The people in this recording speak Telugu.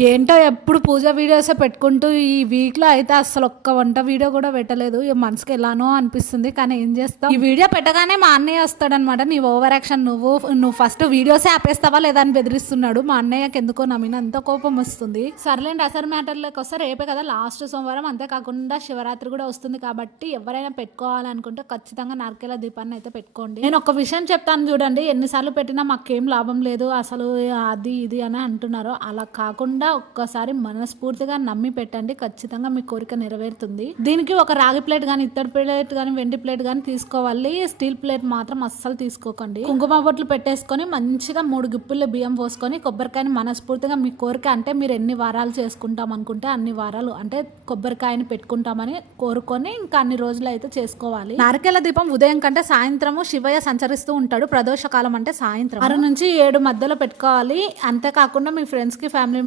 ఏంటో ఎప్పుడు పూజ వీడియోసే పెట్టుకుంటూ ఈ వీక్లో అయితే అసలు ఒక్క వంట వీడియో కూడా పెట్టలేదు. మనసుకి ఎలానో అనిపిస్తుంది. కానీ ఏం చేస్తావు ఈ వీడియో పెట్టగానే మా అన్నయ్య వస్తాడనమాట. నీ ఓవర్ యాక్షన్ నువ్వు నువ్వు ఫస్ట్ వీడియోసే ఆపేస్తావా లేదా అని బెదిరిస్తున్నాడు. మా అన్నయ్యకి ఎందుకో నా మీద అంత కోపం వస్తుంది. సర్లేండి అసలు మ్యాటర్లోకి వస్తే రేపే కదా లాస్ట్ సోమవారం. అంతేకాకుండా శివరాత్రి కూడా వస్తుంది కాబట్టి ఎవరైనా పెట్టుకోవాలనుకుంటే ఖచ్చితంగా నరకేల దీపాన్ని అయితే పెట్టుకోండి. నేను ఒక విషయం చెప్తాను చూడండి. ఎన్నిసార్లు పెట్టినా మాకేం లాభం లేదు. అసలు అది ఇది అని అంటున్నారు. అలా కాకుండా ఒక్కసారి మనస్ఫూర్తిగా నమ్మి పెట్టండి. ఖచ్చితంగా మీ కోరిక నెరవేరుతుంది. దీనికి ఒక రాగి ప్లేట్ కానీ ఇత్తడి ప్లేట్ కానీ వెండి ప్లేట్ కానీ తీసుకోవాలి. స్టీల్ ప్లేట్ మాత్రం అస్సలు తీసుకోకండి. కుంకుమ బొట్లు పెట్టేసుకొని మంచిగా మూడు గుప్పిళ్ళు బియ్యం పోసుకొని కొబ్బరికాయని మనస్ఫూర్తిగా మీ కోరిక అంటే మీరు ఎన్ని వారాలు చేసుకుంటాం అనుకుంటే అన్ని వారాలు. అంటే కొబ్బరికాయని పెట్టుకుంటామని కోరుకొని ఇంకా అన్ని రోజులు అయితే చేసుకోవాలి. నారికేల దీపం ఉదయం కంటే సాయంత్రము శివయ్య సంచరిస్తూ ఉంటాడు. ప్రదోష కాలం అంటే సాయంత్రం. ఆరు నుంచి ఏడు మధ్యలో పెట్టుకోవాలి. అంతేకాకుండా మీ ఫ్రెండ్స్కి ఫ్యామిలీ